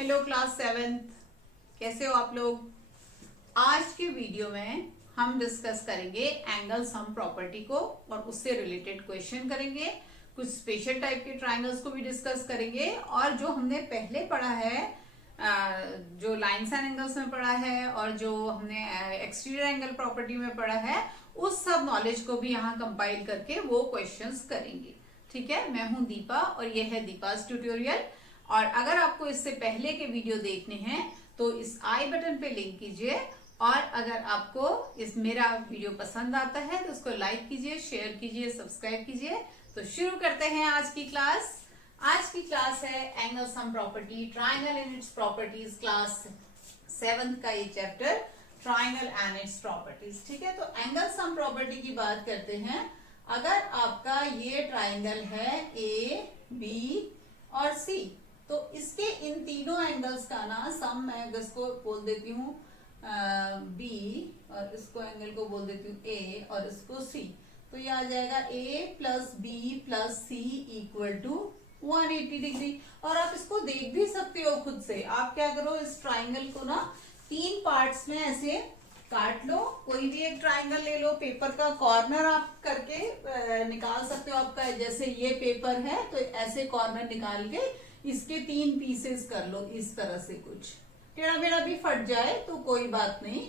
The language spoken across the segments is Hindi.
हेलो क्लास सेवेंथ, कैसे हो आप लोग। आज के वीडियो में हम डिस्कस करेंगे एंगल सम प्रॉपर्टी को और उससे रिलेटेड क्वेश्चन करेंगे। कुछ स्पेशल टाइप के ट्रायंगल्स को भी डिस्कस करेंगे और जो हमने पहले पढ़ा है, जो लाइन्स एंड एंगल्स में पढ़ा है और जो हमने एक्सटीरियर एंगल प्रॉपर्टी में पढ़ा है, उस सब नॉलेज को भी यहाँ कंपाइल करके वो क्वेश्चंस करेंगे। ठीक है, मैं हूँ दीपा और ये है दीपा's ट्यूटोरियल। और अगर आपको इससे पहले के वीडियो देखने हैं तो इस आई बटन पे लिंक कीजिए और अगर आपको इस मेरा वीडियो पसंद आता है तो उसको लाइक कीजिए, शेयर कीजिए, सब्सक्राइब कीजिए। तो शुरू करते हैं आज की क्लास। आज की क्लास है angle sum property, triangle and its properties, class 7th का ये chapter triangle and its properties. ठीक है, तो एंगल सम प्रॉपर्टी की बात करते हैं। अगर आपका ये ट्राइंगल है ए, बी और सी, तो इसके इन तीनों एंगल्स का ना सम, मैं इसको बोल देती हूँ बी और इसको एंगल को बोल देती हूँ ए और इसको सी। तो ये आ जाएगा A plus B plus C equal to 180 degree. और आप इसको देख भी सकते हो खुद से। आप क्या करो, इस ट्राइंगल को ना 3 पार्ट्स में ऐसे काट लो। कोई भी एक ट्राइंगल ले लो, पेपर का कॉर्नर आप करके निकाल सकते हो। आपका जैसे ये पेपर है तो ऐसे कॉर्नर निकाल के इसके 3 पीसेस कर लो इस तरह से। कुछ टेढ़ा मेढ़ा भी फट जाए तो कोई बात नहीं।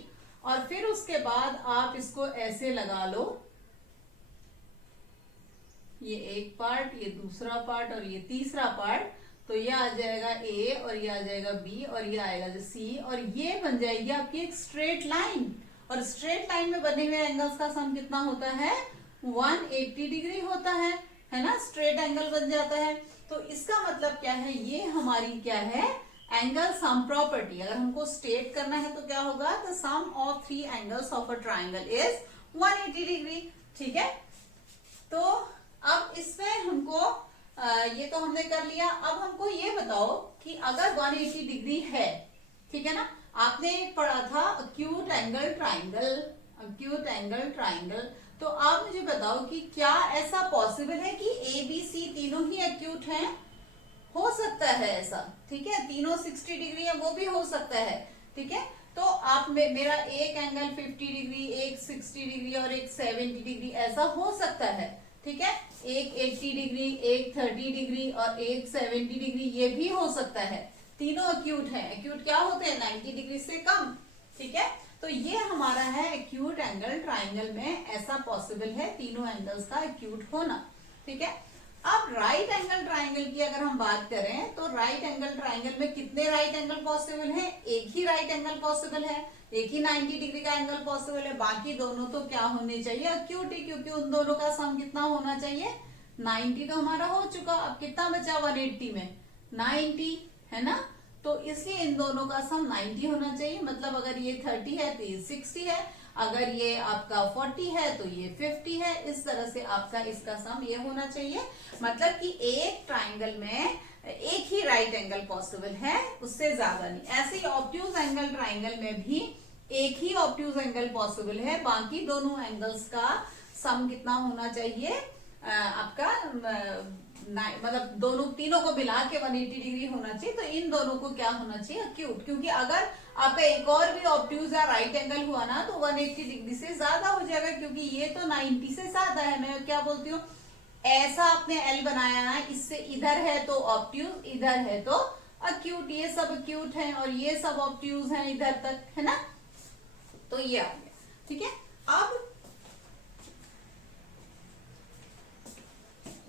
और फिर उसके बाद आप इसको ऐसे लगा लो, ये एक पार्ट, ये दूसरा पार्ट और ये तीसरा पार्ट। तो ये आ जाएगा ए और ये आ जाएगा बी और ये आएगा सी और ये बन जाएगी आपकी एक स्ट्रेट लाइन। और स्ट्रेट लाइन में बने हुए एंगल्स का सम कितना होता है? 180 डिग्री होता है ना। स्ट्रेट एंगल बन जाता है। तो इसका मतलब क्या है, ये हमारी क्या है, एंगल सम प्रॉपर्टी। अगर हमको स्टेट करना है तो क्या होगा, the sum of 3 angles of a triangle is 180 degree. ठीक है, तो अब इसमें हमको ये तो हमने कर लिया। अब हमको ये बताओ कि अगर 180 डिग्री है, ठीक है ना, आपने एक पढ़ा था acute angle triangle, acute angle triangle. तो आप मुझे बताओ कि क्या ऐसा पॉसिबल है कि ए बी सी तीनों ही एक्यूट हैं? हो सकता है ऐसा। ठीक है, तीनों 60 डिग्री है, वो भी हो सकता है। ठीक है, तो आप मेरा एक एंगल 50 डिग्री, एक 60 डिग्री और एक 70 डिग्री ऐसा हो सकता है। ठीक है, एक 80 डिग्री, एक 30 डिग्री और एक 70 डिग्री, ये भी हो सकता है। तीनों एक्यूट हैं। एक्यूट क्या होते हैं? 90 डिग्री से कम। ठीक है, तो ये हमारा है एक्यूट एंगल ट्राइंगल में ऐसा पॉसिबल है तीनों एंगल्स का एक्यूट होना। ठीक है, अब राइट एंगल ट्राइंगल की अगर हम बात करें तो राइट एंगल ट्राइंगल में कितने राइट एंगल पॉसिबल है? एक ही राइट एंगल पॉसिबल है, एक ही 90 डिग्री का एंगल पॉसिबल है। बाकी दोनों तो क्या होने चाहिए? एक्यूट ही, क्योंकि उन दोनों का सम कितना होना चाहिए? 90 तो हमारा हो चुका। अब कितना बचा 180 में? 90, है ना। तो इसलिए इन दोनों का सम 90 होना चाहिए। मतलब अगर ये 30 है तो ये 60 है, अगर ये आपका 40 है तो ये 50 है। इस तरह से आपका इसका सम ये होना चाहिए। मतलब कि एक ट्राइंगल में एक ही राइट एंगल पॉसिबल है, उससे ज्यादा नहीं। ऐसे ही ऑब्ट्यूज एंगल ट्राइंगल में भी एक ही ऑब्ट्यूज एंगल पॉसिबल है। बाकी दोनों एंगल्स का सम कितना होना चाहिए आपका? मतलब दोनों तीनों को मिला के 180 डिग्री होना चाहिए। तो इन दोनों को क्या होना चाहिए? एक्यूट। क्योंकि अगर आपका एक और भी ऑब्ट्यूज या राइट एंगल हुआ ना तो 180 डिग्री से ज्यादा हो जाएगा, क्योंकि ये तो 90 से ज्यादा है। मैं क्या बोलती हूँ, ऐसा आपने एल बनाया ना, इससे इधर है तो ऑब्ट्यूज, इधर है तो एक्यूट। ये सब एक्यूट है और ये सब ऑब्ट्यूज है इधर तक, है ना। तो ये आ गया। ठीक है, अब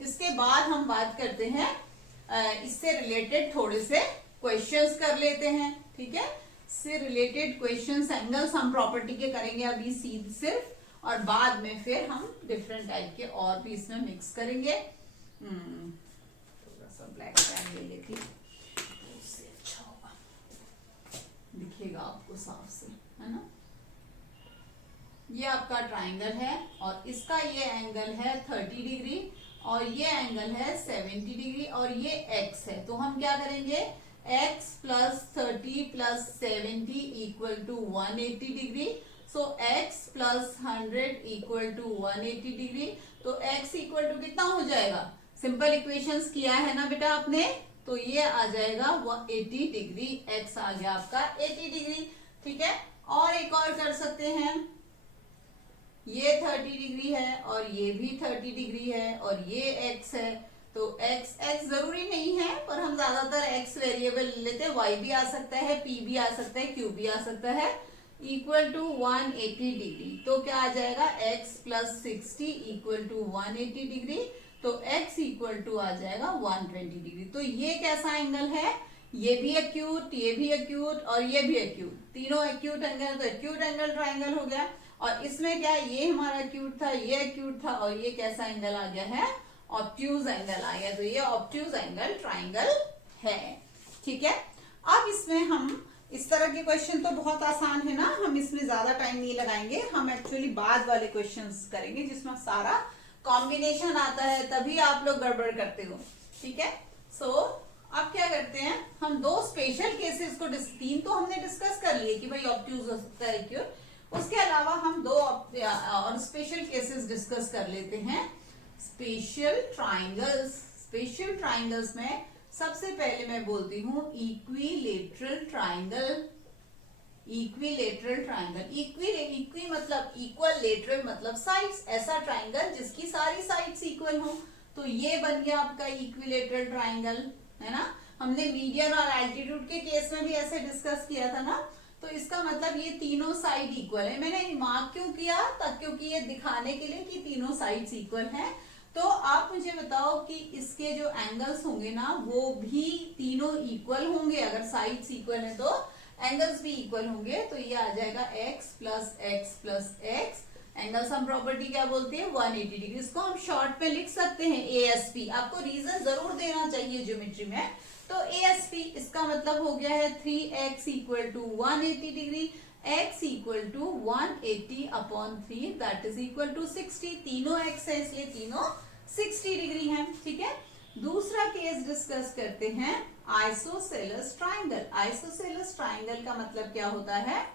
इसके बाद हम बात करते हैं, इससे रिलेटेड थोड़े से क्वेश्चंस कर लेते हैं। ठीक है, इससे related questions angle sum property के करेंगे अभी सिर्फ, और बाद में फिर हम डिफरेंट टाइप के और भी इसमें मिक्स करेंगे। थोड़ा सा ब्लैक पेन ले लेती हूँ, उससे अच्छा होगा, दिखेगा आपको साफ से, है ना। ये आपका ट्राइंगल है और इसका ये एंगल है 30 डिग्री और ये एंगल है 70 डिग्री और ये x है। तो हम क्या करेंगे, x plus 30 plus 70 equal to 180 degree. So x plus 100 equal to 180 degree. तो x इक्वल टू कितना हो जाएगा? सिंपल इक्वेशंस किया है ना बेटा आपने, तो ये आ जाएगा वो 80 डिग्री, x आ गया आपका 80 डिग्री। ठीक है, और एक और कर सकते हैं, ये 30 डिग्री है और ये भी 30 डिग्री है और ये x है, तो x जरूरी नहीं है पर हम ज्यादातर x वेरिएबल लेते हैं, y भी आ सकता है, p भी आ सकता है, q भी आ सकता है, इक्वल टू 180 डिग्री। तो क्या आ जाएगा, x plus 60 equal to 180 degree, तो x इक्वल टू आ जाएगा 120 डिग्री। तो ये कैसा एंगल है, ये भी एक्यूट, ये भी एक्यूट और ये भी एक्यूट, तीनों एक्यूट एंगल, तो एक्यूट एंगल ट्राइंगल हो गया। और इसमें क्या, ये हमारा एक्यूट था, ये एक्यूट था और ये कैसा एंगल आ गया है, ऑब्ट्यूज एंगल आ गया, तो ये ऑब्ट्यूज एंगल ट्राइंगल है। ठीक है, अब इसमें हम इस तरह के क्वेश्चन तो बहुत आसान है ना, हम इसमें ज्यादा टाइम नहीं लगाएंगे, हम एक्चुअली बाद वाले क्वेश्चंस करेंगे जिसमें सारा कॉम्बिनेशन आता है, तभी आप लोग गड़बड़ करते हो। ठीक है, सो अब क्या करते हैं, हम दो स्पेशल केसेस को, तीन तो हमने डिस्कस कर लिए कि भाई ऑब्ट्यूज हो सकता है एक्यूट, उसके अलावा हम दो और स्पेशल केसेस डिस्कस कर लेते हैं। स्पेशल ट्राइंगल्स, स्पेशल ट्राइंगल्स में सबसे पहले मैं बोलती हूँ equilateral triangle. Equilateral triangle, equi मतलब इक्वल, लेटरल मतलब साइड्स, ऐसा ट्राइंगल जिसकी सारी साइड्स इक्वल हो, तो ये बन गया आपका इक्विलेटरल ट्राइंगल, है ना। हमने मीडियन और एल्टीट्यूड के केस में भी ऐसे डिस्कस किया था ना, तो इसका मतलब ये तीनों साइड इक्वल है। मैंने मार्क क्यों किया, क्योंकि ये दिखाने के लिए कि तीनों साइड्स इक्वल हैं। तो आप मुझे बताओ कि इसके जो एंगल्स होंगे ना वो भी तीनों इक्वल होंगे, अगर साइड्स इक्वल है तो एंगल्स भी इक्वल होंगे, तो ये आ जाएगा x plus x plus x. Angle sum property क्या बोलती है, 180 डिग्री। इसको हम शॉर्ट में लिख सकते हैं ASP, आपको रीजन जरूर देना चाहिए ज्योमेट्री में। तो ASP इसका मतलब हो गया है 3x equal to 180 degree, x equal to 180 upon 3 that is equal to 60। तीनों x है इसलिए तीनों 60 डिग्री हैं। ठीक है, दूसरा केस डिस्कस करते हैं, आइसोसेलेस ट्राइंगल। आइसोसेलेस ट्राइंगल का मतलब क्या होता है,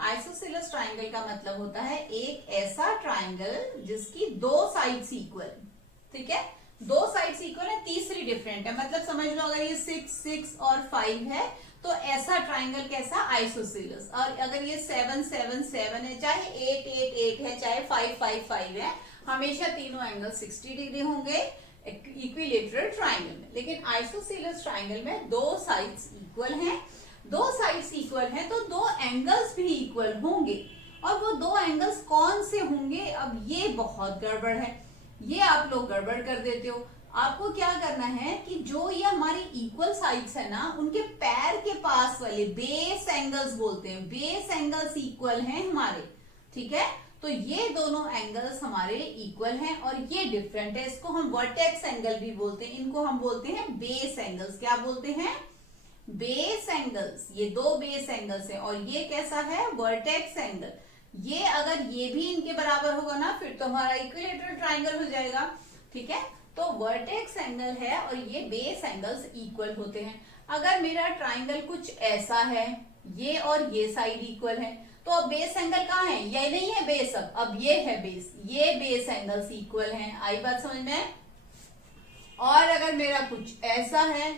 आइसोसेलेस ट्राइंगल का मतलब होता है एक ऐसा ट्राइंगल जिसकी दो साइड्स इक्वल, ठीक है, दो साइड्स इक्वल है, तीसरी डिफरेंट है, मतलब समझ लो अगर ये 6 6 और 5 है तो ऐसा ट्राइंगल कैसा, आइसोसेलेस। और अगर ये 7 7 7 है, चाहे 8 8 8 है, चाहे 5 5 5 है, हमेशा तीनों एंगल 60 डिग्री होंगे इक्विलेटरल ट्राइंगल में। लेकिन आइसोसेलेस ट्राइंगल में दो साइड्स इक्वल हैं, दो साइड्स इक्वल हैं तो दो एंगल्स भी इक्वल होंगे। और वो दो एंगल्स कौन से होंगे, अब ये बहुत गड़बड़ है, ये आप लोग गड़बड़ कर देते हो। आपको क्या करना है कि जो ये हमारी इक्वल साइड्स है ना, उनके पैर के पास वाले बेस एंगल्स बोलते हैं, बेस एंगल्स इक्वल हैं हमारे। ठीक है, तो ये दोनों एंगल्स हमारे इक्वल हैं और ये डिफरेंट है, इसको हम वर्टेक्स एंगल भी बोलते हैं, इनको हम बोलते हैं बेस एंगल्स। क्या बोलते हैं, बेस एंगल्स। ये दो बेस एंगल्स हैं और ये कैसा है, वर्टेक्स एंगल। ये अगर ये भी इनके बराबर होगा ना फिर तो हमारा इक्विलेटरल ट्राइंगल हो जाएगा। ठीक है, तो वर्टेक्स एंगल है और ये बेस एंगल्स इक्वल होते हैं। अगर मेरा ट्राइंगल कुछ ऐसा है, ये और ये साइड इक्वल है, तो अब बेस एंगल कहाँ है, ये नहीं है बेस, अब ये है बेस, ये बेस एंगल्स इक्वल हैं। आई बात समझ में। और अगर मेरा कुछ ऐसा है,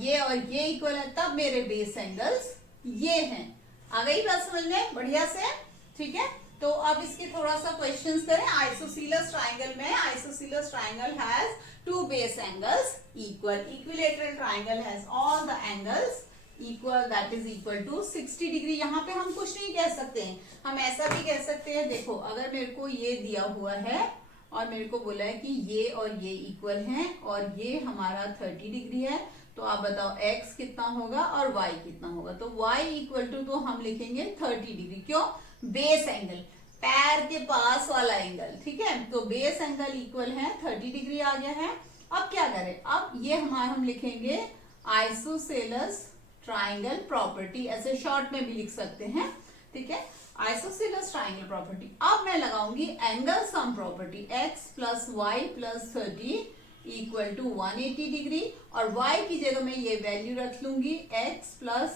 ये और ये इक्वल है, तब मेरे बेस एंगल्स ये हैं। आ गई बात समझ में बढ़िया से। ठीक है, तो अब इसके थोड़ा सा क्वेश्चंस करें। आइसोसेलेस ट्राइंगल में, isosceles triangle has two base angles equal, equilateral triangle has all the angles equal that is equal to 60 degree. यहाँ पे हम कुछ नहीं कह सकते हैं, हम ऐसा भी कह सकते हैं, देखो अगर मेरे को ये दिया हुआ है और मेरे को बोला है कि ये और ये इक्वल हैं और ये हमारा 30 डिग्री है, तो आप बताओ x कितना होगा और y कितना होगा। तो y इक्वल टू तो हम लिखेंगे 30 डिग्री, क्यों, बेस एंगल, पैर के पास वाला एंगल। ठीक है, तो बेस एंगल इक्वल है 30 डिग्री आ गया है। अब क्या करें, अब ये हम लिखेंगे आइसोसेलेस ट्राइंगल प्रॉपर्टी, ऐसे शॉर्ट में भी लिख सकते हैं। ठीक है, आइसोसेलेस ट्राइंगल प्रॉपर्टी। अब मैं लगाऊंगी angle sum property, x plus y plus 30 equal to 180 degree, और y की जगह में ये वैल्यू रख लूंगी x plus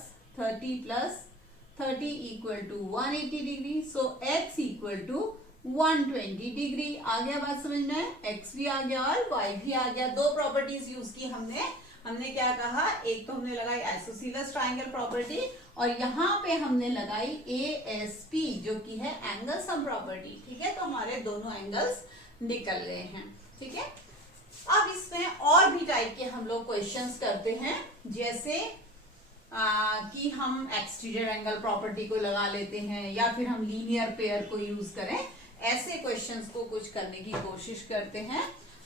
30 equal to 180 degree. So x equal to 120 degree. आ गया बात समझ में, x भी आ गया और y भी आ गया। दो प्रॉपर्टीज यूज की हमने हमने क्या कहा, एक तो हमने लगाई आइसोसेलेस ट्राइंगल प्रॉपर्टी और यहाँ पे हमने लगाई ASP जो कि है एंगल सम प्रॉपर्टी। ठीक है, तो हमारे दोनों एंगल्स निकल गए हैं। ठीक है, अब इसमें और भी टाइप के हम लोग क्वेश्चंस करते हैं, जैसे कि हम एक्सटीरियर एंगल प्रॉपर्टी को लगा लेते हैं या फिर हम लीनियर पेयर को यूज करें। ऐसे क्वेश्चंस को कुछ करने की कोशिश करते हैं।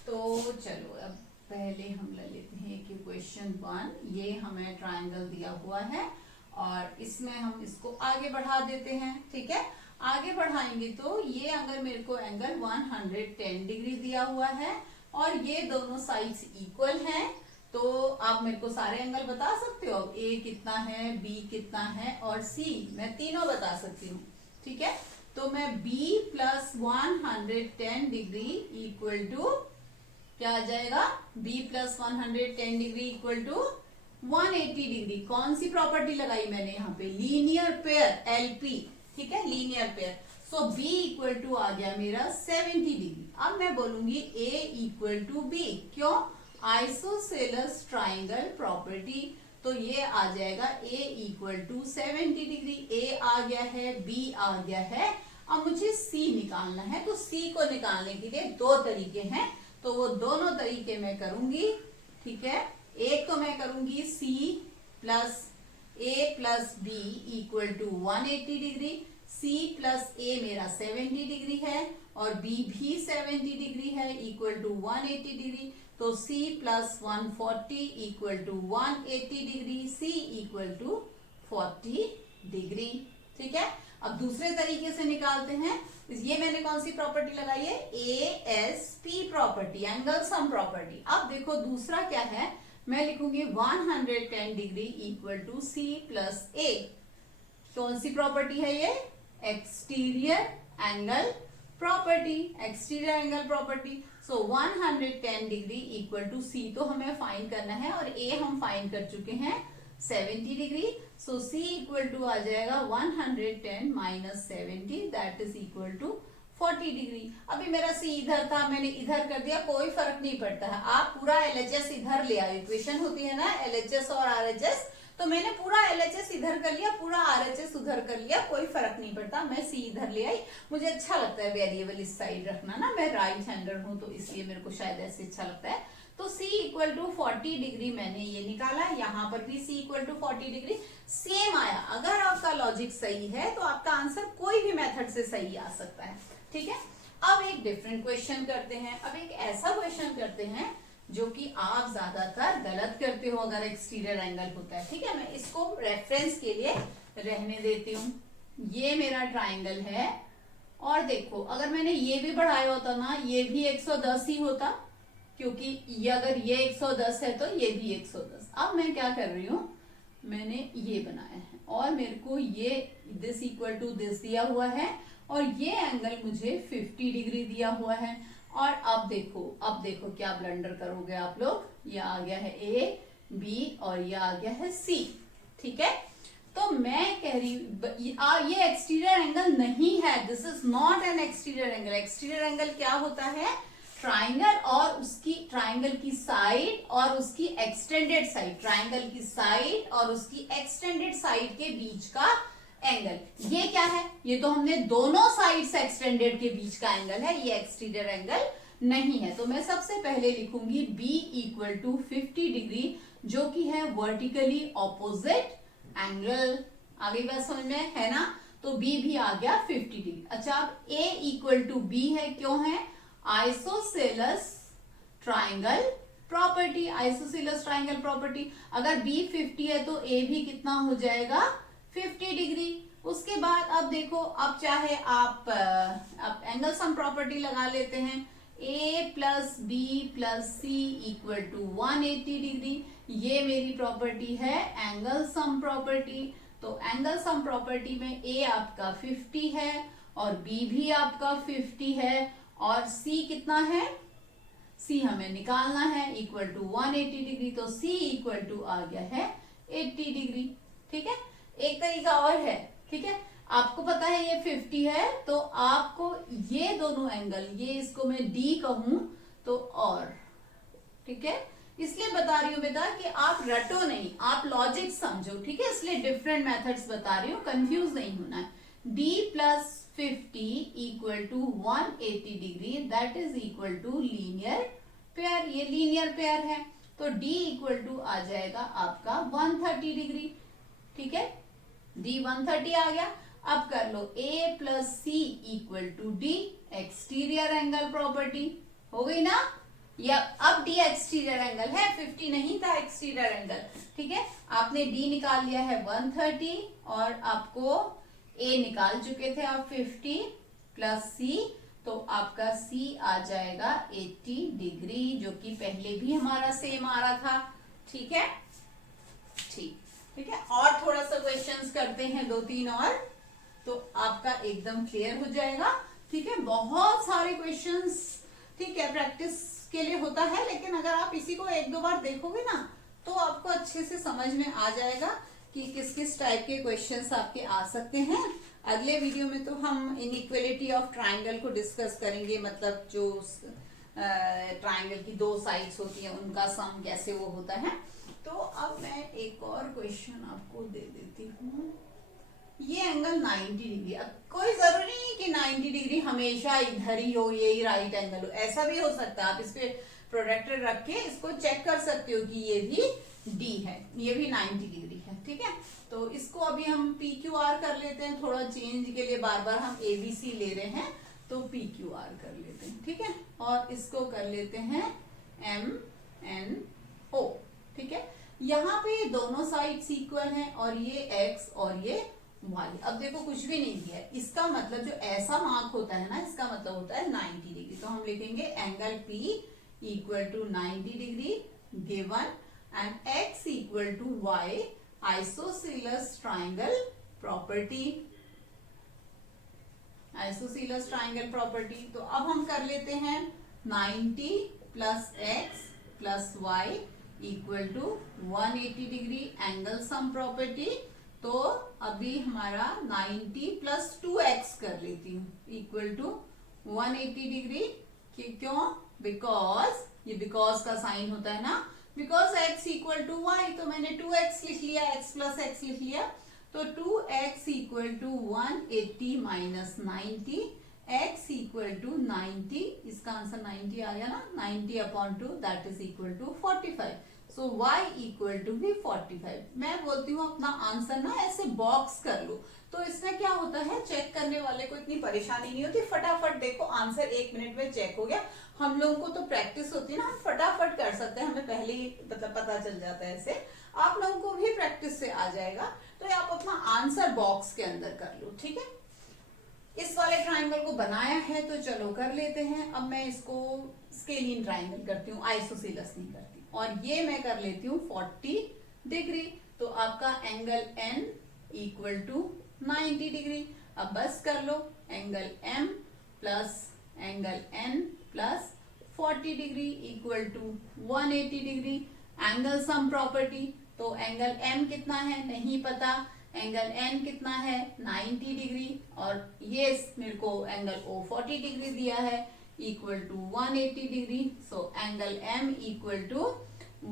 तो चलो अब पहले हम ले लेते हैं कि क्वेश्चन 1, ये हमें ट्राइंगल दिया हुआ है और इसमें हम इसको आगे बढ़ा देते हैं। ठीक है, आगे बढ़ाएंगे तो ये अगर मेरे को एंगल 110 डिग्री दिया हुआ है और ये दोनों साइड्स इक्वल हैं, तो आप मेरे को सारे एंगल बता सकते हो। ए कितना है, बी कितना है और सी मैं तीनों बता सकती हूँ। ठीक है, तो मैं b plus 110 degree equal to क्या आ जाएगा, b plus 110 degree equal to 180 degree. कौन सी प्रॉपर्टी लगाई मैंने यहाँ पे, लीनियर पेयर LP। ठीक है, linear pair. So b equal to आ गया मेरा 70 डिग्री। अब मैं बोलूंगी a इक्वल टू b, क्यों, आइसोसेलेस ट्राइंगल प्रॉपर्टी। तो ये आ जाएगा a equal to 70 degree. a आ गया है, b आ गया है। अब मुझे c निकालना है, तो c को निकालने के लिए दो तरीके हैं, तो वो दोनों तरीके मैं करूंगी। ठीक है, एक तो मैं करूंगी c plus a plus b equal to 180 degree. c plus a मेरा 70 डिग्री है और b भी 70 डिग्री है इक्वल टू 180 डिग्री। तो c plus 140 equal to 180 degree, c equal to 40 degree. ठीक है, अब दूसरे तरीके से निकालते हैं। ये मैंने कौन सी प्रॉपर्टी लगाई है, ASP property, angle sum property. अब देखो दूसरा क्या है, मैं लिखूंगी 110 degree equal to c plus a। कौन सी प्रॉपर्टी है ये, exterior angle property, exterior angle property. So 110 degree equal to c तो हमें फाइंड करना है और a हम फाइंड कर चुके हैं 70 degree. So c equal to आ जाएगा 110 minus 70 that is equal to 40 degree. अभी मेरा c इधर था, मैंने इधर कर दिया, कोई फर्क नहीं पड़ता है। आप पूरा LHS इधर ले आओ, इक्वेशन होती है ना LHS और RHS, तो मैंने पूरा LHS इधर कर लिया, पूरा RHS उधर कर लिया, कोई फर्क नहीं पड़ता। मैं c इधर ले आई, मुझे अच्छा लगता है वेरिएबल इस साइड रखना ना, मैं राइट हैंडर हूं तो इसलिए मेरे को शायद ऐसे अच्छा लगता है। तो c इक्वल टू 40 डिग्री मैंने ये निकाला, यहाँ पर भी c equal to 40 degree same आया। अगर आपका लॉजिक सही है तो आपका आंसर कोई भी मेथड से सही आ सकता है। ठीक है, अब एक डिफरेंट क्वेश्चन करते हैं। अब एक ऐसा क्वेश्चन करते हैं जो कि आप ज्यादातर गलत करते हो अगर एक्सटीरियर एंगल होता है। ठीक है, मैं इसको रेफरेंस के लिए रहने देती हूँ। ये मेरा ट्राइंगल है और देखो अगर मैंने ये भी बढ़ाया होता ना, ये भी 110 ही होता, क्योंकि ये अगर ये 110 है तो ये भी 110। अब मैं क्या कर रही हूँ, मैंने ये बनाया है और मेरे को ये दिस इक्वल टू दिस दिया हुआ है और ये एंगल मुझे 50 डिग्री दिया हुआ है। और अब देखो क्या ब्लंडर करोगे आप लोग, ये आ गया है A, B और ये आ गया है C। ठीक है, तो मैं कह रही ये एक्सटीरियर एंगल नहीं है, this is not an exterior angle. Exterior angle क्या होता है, ट्राइंगल और उसकी ट्राइंगल की साइड और उसकी एक्सटेंडेड साइड, ट्राइंगल की साइड और उसकी एक्सटेंडेड साइड के बीच का एंगल। ये क्या है, ये तो हमने दोनों साइड्स एक्सटेंडेड के बीच का एंगल है, ये एक्सटीरियर एंगल नहीं है। तो मैं सबसे पहले लिखूंगी b इक्वल टू 50 डिग्री जो कि है वर्टिकली ऑपोजिट एंगल। आगे बात समझ में है ना, तो b भी आ गया 50 डिग्री। अच्छा, अब a इक्वल टू b है, क्यों है, isosceles triangle property, isosceles triangle property. अगर b 50 है तो a भी कितना हो जाएगा 50 डिग्री। उसके बाद अब देखो, अब चाहे आप एंगल सम प्रॉपर्टी लगा लेते हैं, a plus B plus C equal to 180 degree. ये मेरी प्रॉपर्टी है एंगल सम प्रॉपर्टी। तो एंगल सम प्रॉपर्टी में a आपका 50 है और b भी आपका 50 है और c कितना है, c हमें निकालना है इक्वल टू 180 डिग्री। तो c इक्वल टू आ गया है 80 डिग्री। ठीक है, एक तरीका और है। ठीक है, आपको पता है ये 50 है तो आपको ये दोनों एंगल, ये इसको मैं D कहूं तो और, ठीक है, इसलिए बता रही हूँ बेटा कि आप रटो नहीं, आप लॉजिक समझो, ठीक है, इसलिए डिफरेंट मेथड्स बता रही हूँ, कंफ्यूज नहीं होना है। d plus 50 equal to 180 degree, that is equal to linear pair, ये लीनियर पेयर है, तो d इक्वल टू आ जाएगा आपका 130 डिग्री, ठीक है, d 130 आ गया। अब कर लो a plus C equal to D, exterior angle property हो गई ना, या अब डी एक्सटीरियर एंगल है, 50 नहीं था एक्सटीरियर एंगल, ठीक है, आपने डी निकाल लिया है 130 और आपको ए निकाल चुके थे आप 50 प्लस सी, तो आपका सी आ जाएगा 80 डिग्री, जो कि पहले भी हमारा सेम आ रहा था, ठीक है, ठीक है। और थोड़ा सा क्वेश्चंस करते हैं, 2-3 और, तो आपका एकदम क्लियर हो जाएगा, ठीक है। बहुत सारे क्वेश्चंस, ठीक है, प्रैक्टिस के लिए होता है, लेकिन अगर आप इसी को 1-2 बार देखोगे ना तो आपको अच्छे से समझ में आ जाएगा कि किस किस टाइप के क्वेश्चंस आपके आ सकते हैं। अगले वीडियो में तो हम इनइक्वालिटी ऑफ ट्राइंगल को डिस्कस करेंगे, मतलब जो ट्राइंगल की 2 साइड्स होती हैं उनका सम कैसे वो होता है। तो अब मैं एक और क्वेश्चन आपको दे देती हूँ, ये एंगल 90 डिग्री, अब कोई जरूरी नहीं कि 90 डिग्री हमेशा इधर ही हो, यही राइट एंगल हो, ऐसा भी हो सकता है, आप इस पे प्रोडक्टर रख के इसको चेक कर सकते हो कि ये भी डी है, ये भी 90 डिग्री है, ठीक है। तो इसको अभी हम पी क्यू आर कर लेते हैं, थोड़ा चेंज के लिए, बार बार हम ए बी सी ले रहे हैं तो पी क्यू आर कर लेते हैं, ठीक है, और इसको कर लेते हैं एम एन ओ, ठीक है। यहाँ पे दोनों साइड्स इक्वल हैं और ये एक्स और ये वाई, अब देखो कुछ भी नहीं दिया है, इसका मतलब जो ऐसा मार्क होता है ना, इसका मतलब होता है 90 डिग्री, तो हम लिखेंगे angle P equal to 90 degree given and x equal to y, isosceles triangle property, isosceles triangle property. तो अब हम कर लेते हैं 90 plus x plus y equal to 180 degree angle sum property. तो अभी हमारा 90 प्लस 2x कर लेती हूँ इक्वल टू 180 डिग्री, क्यों, बिकॉज ये बिकॉज का साइन होता है ना, because x equal to y, तो मैंने 2x लिख लिया, x प्लस x लिख लिया, तो 2x equal to 180 minus 90, x equal to 90, इसका आंसर 90 आ गया ना, 90 upon 2 that is equal to 45, so y equal to भी 45। मैं बोलती हूँ अपना आंसर ना ऐसे बॉक्स कर लो, तो इसमें क्या होता है, चेक करने वाले को इतनी परेशानी नहीं होती, फटाफट देखो आंसर 1 मिनट में चेक हो गया। हम लोगों को तो प्रैक्टिस होती है ना, हम फटाफट कर सकते हैं, हमें पहले ही मतलब पता चल जाता है, ऐसे आप लोगों को भी प्रैक्टिस से आ जाएगा, तो आप अपना आंसर बॉक्स के अंदर कर लो, ठीक है। इस वाले ट्राइंगल को बनाया है तो चलो कर लेते हैं। अब मैं इसको स्केलिन ट्राइंगल करती हूँ, आइसोसेलेस नहीं करती, और ये मैं कर लेती हूँ 40 डिग्री, तो आपका angle n equal to 90 degree. अब बस कर लो, angle m plus angle n प्लस 40 degree equal to 180 degree, angle sum property, तो एंगल m कितना है नहीं पता, एंगल n कितना है 90 डिग्री, और ये मेरे को एंगल o 40 डिग्री दिया है equal to 180 degree, so angle m equal to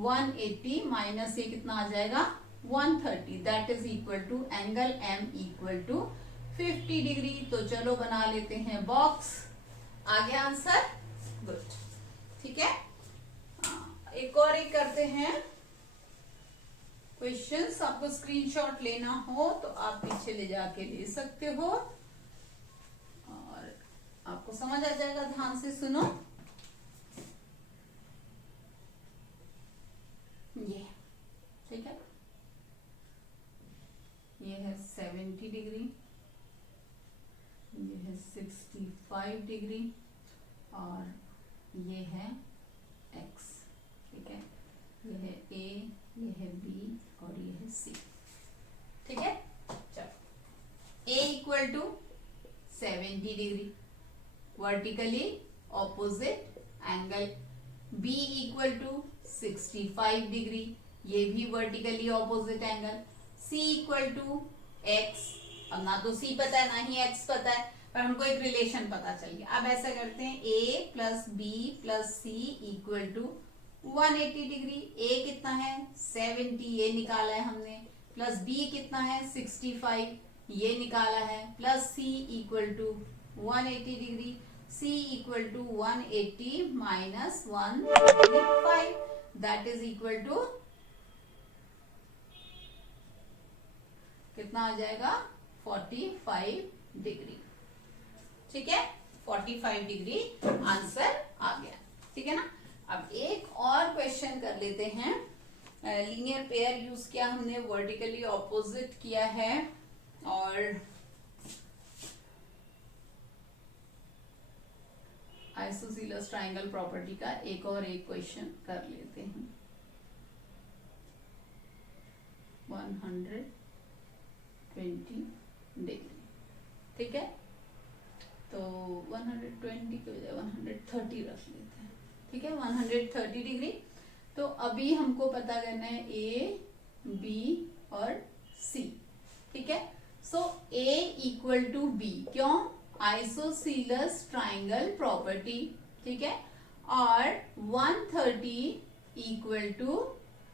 180 minus ये कितना आ जाएगा 130, that is equal to angle m equal to 50 degree. तो चलो बना लेते हैं बॉक्स, आ गया आंसर, गुड, ठीक है। एक और एक करते हैं क्वेश्चंस, आपको स्क्रीनशॉट लेना हो तो आप पीछे ले जाके ले सकते हो और आपको समझ आ जाएगा, ध्यान से सुनो। ये ठीक है, ये है 70 डिग्री, ये है 65 डिग्री, और ये है x, ठीक है, ये है a, ये है b और ये है c, ठीक है। चलो, a equal to 70 degree vertically opposite angle, b equal to 65 degree, ये भी vertically opposite angle, c equal to x, अब ना तो c पता है ना ही x पता है, पर हमको एक रिलेशन पता चल गया। अब ऐसा करते हैं a plus B plus C equal to 180 degree. A कितना है 70, ये निकाला है हमने, प्लस बी कितना है 65, ये निकाला है, plus C equal to 180 degree, C equal to 180 minus 135, that is equal to कितना आ जाएगा 45 डिग्री। ठीक है, 45 डिग्री आंसर आ गया। ठीक है ना। अब एक और क्वेश्चन कर लेते हैं। लीनियर पेयर यूज किया हमने, वर्टिकली ऑपोजिट किया है, और आइसोसीलस ट्राइंगल प्रॉपर्टी का एक क्वेश्चन कर लेते हैं। 120 डिग्री। ठीक है, तो 120 के बजाय 130 रख लेते हैं। ठीक है, 130 डिग्री। तो अभी हमको पता करना है ए, बी और सी। ठीक है, सो ए इक्वल टू बी, क्यों, आइसोसीलस ट्राइंगल प्रॉपर्टी। ठीक है, और 130 इक्वल टू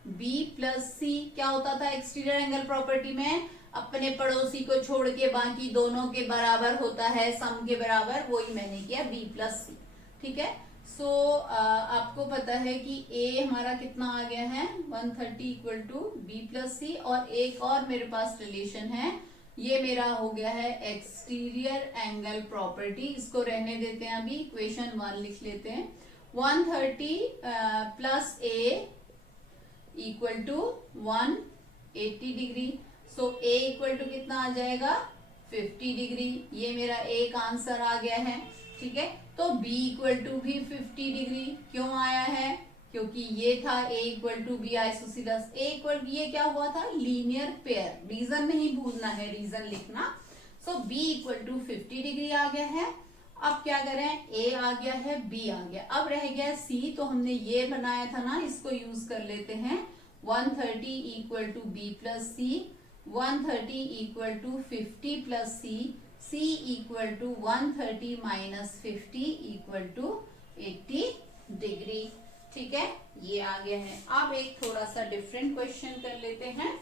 बी प्लस सी। क्या होता था एक्सटीरियर एंगल प्रॉपर्टी में, अपने पड़ोसी को छोड़ के बाकी दोनों के बराबर होता है, सम के बराबर, वही मैंने किया बी प्लस सी। ठीक है, सो आपको पता है कि ए हमारा कितना आ गया है 130 इक्वल टू बी प्लस सी, और एक और मेरे पास रिलेशन है, ये मेरा हो गया है एक्सटीरियर एंगल प्रॉपर्टी। इसको रहने देते हैं, अभी इक्वेशन 1 लिख लेते हैं। 130 plus A equal to 180 degree. So A equal to कितना आ जाएगा 50 डिग्री। ये मेरा एक आंसर आ गया है। ठीक है, तो b इक्वल टू भी 50 डिग्री क्यों आया है, क्योंकि ये था a equal to B isosceles. a equal ये क्या हुआ था लीनियर पेयर, रीजन नहीं भूलना है, रीजन लिखना। सो b इक्वल टू 50 डिग्री आ गया है। अब क्या करें, a आ गया है, b आ गया, अब रह गया c। तो हमने ये बनाया था ना, इसको यूज कर लेते हैं। 130 equal to B plus C, 130 equal to 50 plus सी, c equal to 130 minus 50 equal to 80 degree. ठीक है, ये आ गया है। अब एक थोड़ा सा डिफरेंट क्वेश्चन कर लेते हैं।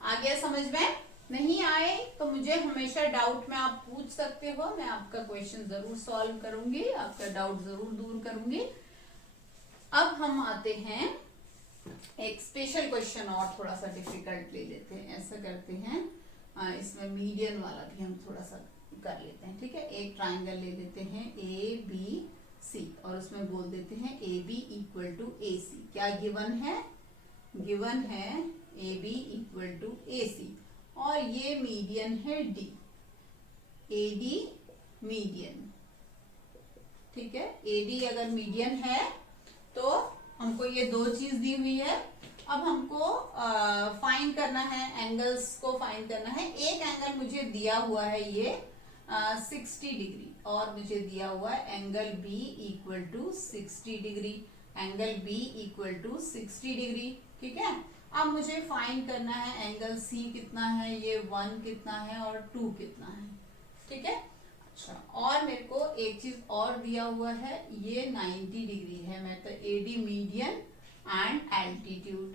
आ गया समझ में? नहीं आए तो मुझे हमेशा डाउट में आप पूछ सकते हो, मैं आपका क्वेश्चन जरूर सॉल्व करूंगी, आपका डाउट जरूर दूर करूंगी। अब हम आते हैं एक स्पेशल क्वेश्चन, और थोड़ा सा डिफिकल्ट ले लेते हैं। ऐसा करते हैं, इसमें मीडियन वाला भी हम थोड़ा सा कर लेते हैं। ठीक है, एक ट्राइंगल ले लेते हैं ए बी सी, और उसमें बोल देते हैं ए बी इक्वल टू ए सी। क्या गिवन है, गिवन है ए बी इक्वल टू ए सी, और ये मीडियन है डी, ए डी मीडियन। ठीक है, ए डी अगर मीडियन है तो हमको ये दो चीज दी हुई है। अब हमको फाइंड करना है, एंगल्स को फाइंड करना है। एक एंगल मुझे दिया हुआ है ये 60 डिग्री, और मुझे दिया हुआ है angle B equal to 60 degree, angle B equal to 60 degree. ठीक है, अब मुझे फाइंड करना है एंगल सी कितना है, ये 1 कितना है और 2 कितना है। ठीक है, अच्छा, और मेरे को एक चीज और दिया हुआ है, ये 90 डिग्री है, मतलब एडी मीडियन एंड एल्टीट्यूड,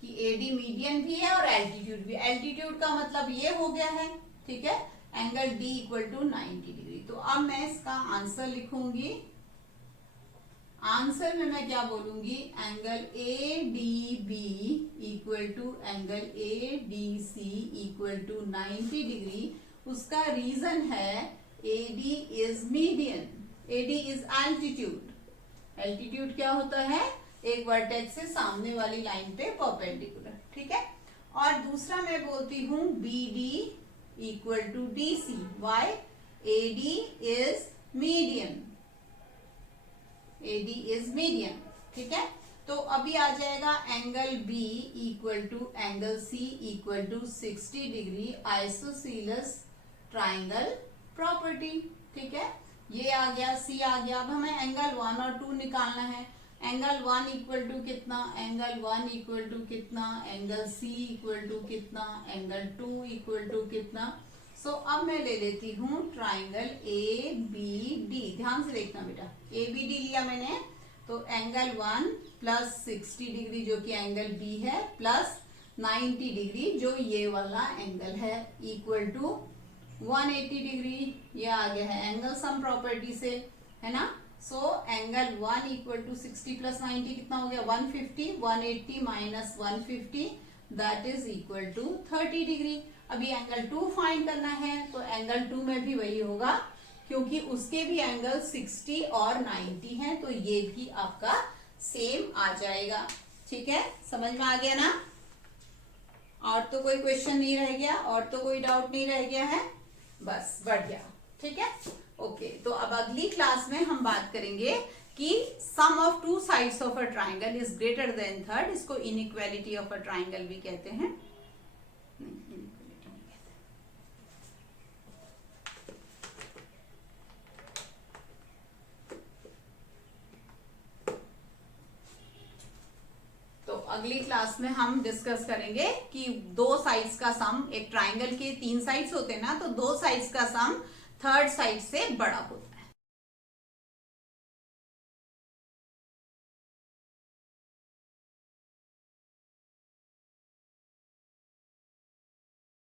कि एडी मीडियन भी है और एल्टीट्यूड भी। एल्टीट्यूड का मतलब ये हो गया है। ठीक है, angle D equal to 90 degree. तो अब मैं इसका आंसर लिखूंगी। आंसर में मैं क्या बोलूंगी, angle A D B equal to angle A D C equal to 90 degree. उसका रीजन है AD is median, AD is altitude. Altitude क्या होता है, एक वर्टेक्स से सामने वाली लाइन पे परपेंडिकुलर। ठीक है, और दूसरा मैं बोलती हूं BD equal to DC। Why, AD is median, AD is median. ठीक है, तो अभी आ जाएगा angle B equal to angle C equal to 60 degree, isosceles triangle property. ठीक है, ये आ गया, C आ गया। अब हमें एंगल 1 और 2 निकालना है। एंगल 1 इक्वल टू कितना, एंगल 1 इक्वल टू कितना, एंगल C इक्वल टू कितना, एंगल 2 इक्वल टू कितना। सो अब मैं ले लेती हूँ ट्राइंगल ABD। ध्यान से देखना बेटा, ABD लिया मैंने, तो एंगल 1 प्लस 60 डिग्री जो कि एंगल बी है प्लस 90 डिग्री जो ये वाला एंगल है इक्वल टू 180 डिग्री। ये आ गया है एंगल सम प्रॉपर्टी से, है ना। So angle 1 equal to 60 plus 90 कितना हो गया 150, 180 minus 150 that is equal to 30 degree. अभी एंगल 2 फाइंड करना है तो एंगल 2 में भी वही होगा क्योंकि उसके भी एंगल 60 और 90 हैं, तो ये भी आपका सेम आ जाएगा। ठीक है, समझ में आ गया ना। और तो कोई क्वेश्चन नहीं रह गया, और तो कोई डाउट नहीं रह गया है, बस बढ़िया। ठीक है, ओके। तो अब अगली क्लास में हम बात करेंगे कि sum of two sides of a triangle is greater than third. इसको इनइक्वालिटी ऑफ अ ट्राइंगल भी कहते हैं। अगली क्लास में हम डिस्कस करेंगे कि दो साइड्स का सम, एक ट्राइंगल के 3 साइड्स होते हैं ना, तो 2 साइड्स का सम थर्ड साइड से बड़ा होता है।